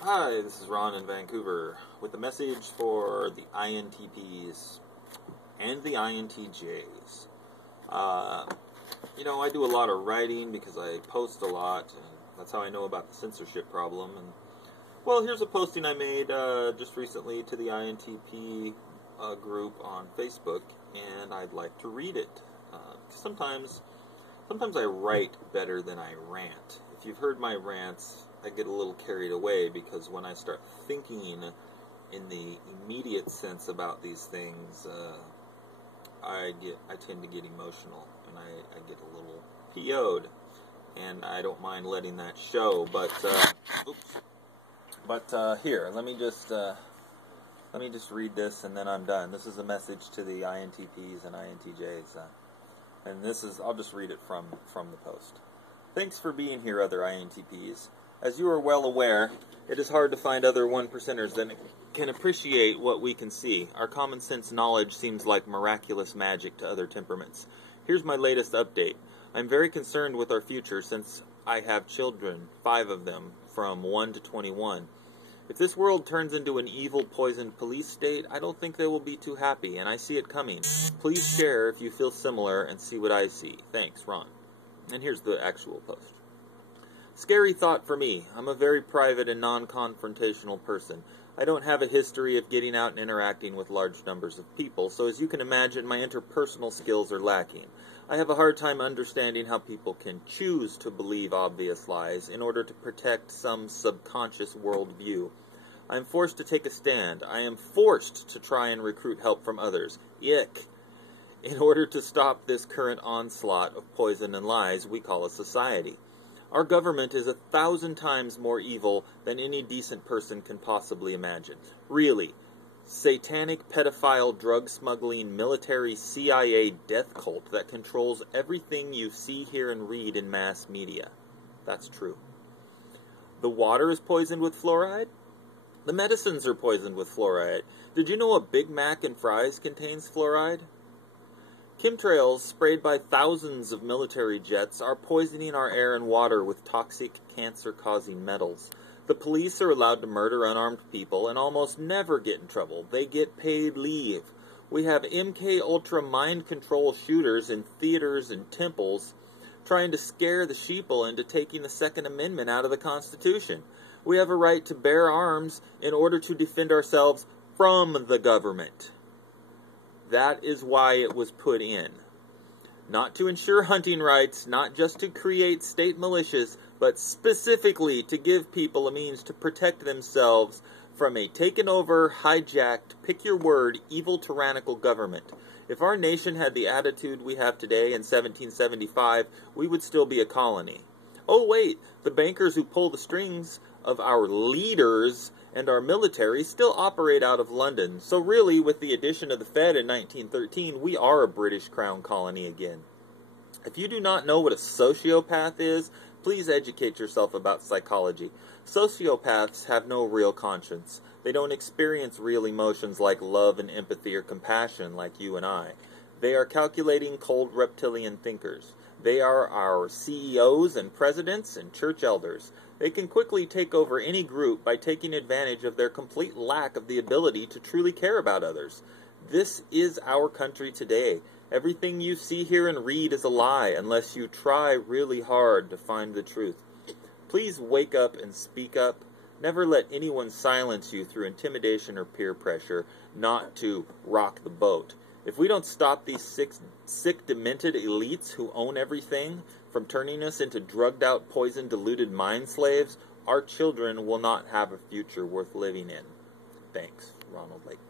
Hi, this is Ron in Vancouver with a message for the INTPs and the INTJs. I do a lot of writing because I post a lot, and that's how I know about the censorship problem. And well, here's a posting I made just recently to the INTP group on Facebook, and I'd like to read it. Sometimes I write better than I rant. If you've heard my rants, I get a little carried away because when I start thinking in the immediate sense about these things, I tend to get emotional and I get a little PO'd, and I don't mind letting that show. But here, let me just read this and then I'm done. This is a message to the INTPs and INTJs. And I'll just read it from the post. Thanks for being here, other INTPs. As you are well aware, it is hard to find other one-percenters that can appreciate what we can see. Our common sense knowledge seems like miraculous magic to other temperaments. Here's my latest update. I'm very concerned with our future since I have children, 5 of them, from 1 to 21. If this world turns into an evil, poisoned police state, I don't think they will be too happy, and I see it coming. Please share if you feel similar and see what I see. Thanks, Ron. And here's the actual post. Scary thought for me. I'm a very private and non-confrontational person. I don't have a history of getting out and interacting with large numbers of people, so as you can imagine, my interpersonal skills are lacking. I have a hard time understanding how people can choose to believe obvious lies in order to protect some subconscious worldview. I am forced to take a stand. I am forced to try and recruit help from others. Yick! In order to stop this current onslaught of poison and lies we call a society. Our government is 1,000 times more evil than any decent person can possibly imagine. Really. Satanic, pedophile, drug-smuggling, military, CIA death cult that controls everything you see, hear, and read in mass media. That's true. The water is poisoned with fluoride? The medicines are poisoned with fluoride. Did you know a Big Mac and fries contains fluoride? Chemtrails sprayed by thousands of military jets are poisoning our air and water with toxic, cancer-causing metals. The police are allowed to murder unarmed people and almost never get in trouble. They get paid leave. We have MK-Ultra mind control shooters in theaters and temples trying to scare the sheeple into taking the Second Amendment out of the Constitution. We have a right to bear arms in order to defend ourselves from the government. That is why it was put in. Not to ensure hunting rights, not just to create state militias, but specifically to give people a means to protect themselves from a taken over, hijacked, pick your word, evil tyrannical government. If our nation had the attitude we have today in 1775, we would still be a colony. Oh wait, the bankers who pull the strings of our leaders and our military still operate out of London. So really, with the addition of the Fed in 1913, we are a British Crown colony again. If you do not know what a sociopath is, please educate yourself about psychology. Sociopaths have no real conscience. They don't experience real emotions like love and empathy or compassion like you and I. They are calculating, cold reptilian thinkers. They are our CEOs and presidents and church elders. They can quickly take over any group by taking advantage of their complete lack of the ability to truly care about others. This is our country today. Everything you see, hear, and read is a lie unless you try really hard to find the truth. Please wake up and speak up. Never let anyone silence you through intimidation or peer pressure not to rock the boat. If we don't stop these sick, demented elites who own everything from turning us into drugged-out, poison, deluded mind slaves, our children will not have a future worth living in. Thanks, Ronald Lake.